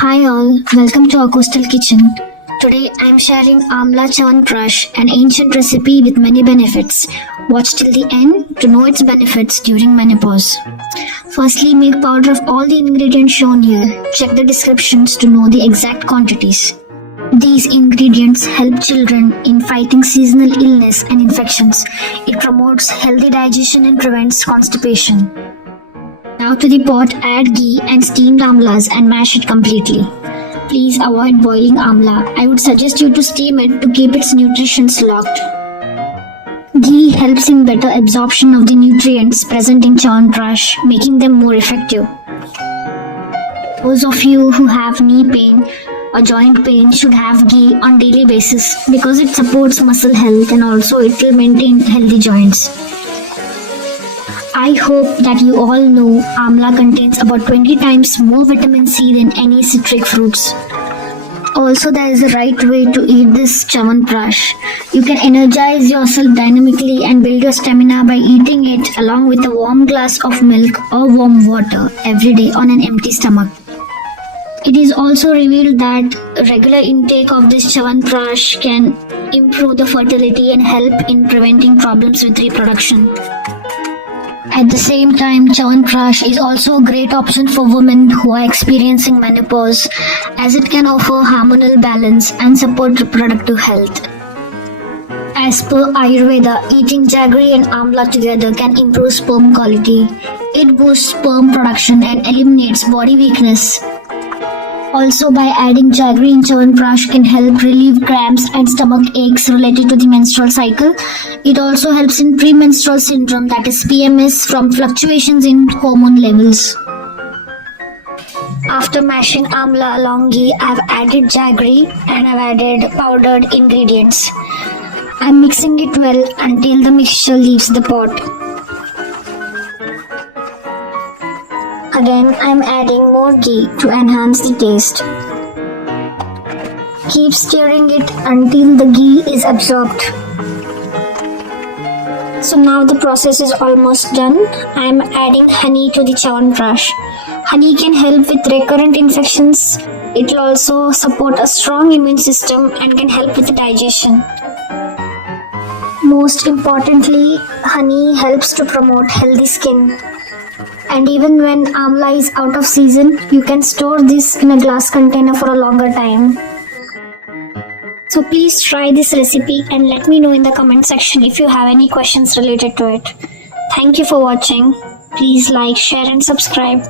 Hi all, welcome to our coastal kitchen. Today I am sharing Amla chyawanprash, an ancient recipe with many benefits. Watch till the end to know its benefits during menopause. Firstly, make powder of all the ingredients shown here. Check the descriptions to know the exact quantities. These ingredients help children in fighting seasonal illness and infections. It promotes healthy digestion and prevents constipation. Now to the pot, add ghee and steamed amlas and mash it completely. Please avoid boiling amla. I would suggest you to steam it to keep its nutrients locked. Ghee helps in better absorption of the nutrients present in chyawanprash, making them more effective. Those of you who have knee pain or joint pain should have ghee on daily basis because it supports muscle health and also it will maintain healthy joints. I hope that you all know amla contains about 20 times more vitamin C than any citric fruits. Also, there is a right way to eat this chyawanprash. You can energize yourself dynamically and build your stamina by eating it along with a warm glass of milk or warm water every day on an empty stomach. It is also revealed that regular intake of this chyawanprash can improve the fertility and help in preventing problems with reproduction. At the same time, chyawanprash is also a great option for women who are experiencing menopause as it can offer hormonal balance and support reproductive health. As per Ayurveda, eating jaggery and amla together can improve sperm quality. It boosts sperm production and eliminates body weakness. Also, by adding jaggery in chyawanprash can help relieve cramps and stomach aches related to the menstrual cycle. It also helps in premenstrual syndrome, that is PMS, from fluctuations in hormone levels. After mashing amla along ghee, I have added jaggery and I have added powdered ingredients. I am mixing it well until the mixture leaves the pot. Again, I am adding more ghee to enhance the taste. Keep stirring it until the ghee is absorbed. So now the process is almost done. I am adding honey to the chyawanprash. Honey can help with recurrent infections. It will also support a strong immune system and can help with the digestion. Most importantly, honey helps to promote healthy skin. And even when amla is out of season, you can store this in a glass container for a longer time. So please try this recipe and let me know in the comment section if you have any questions related to it. Thank you for watching. Please like, share and subscribe.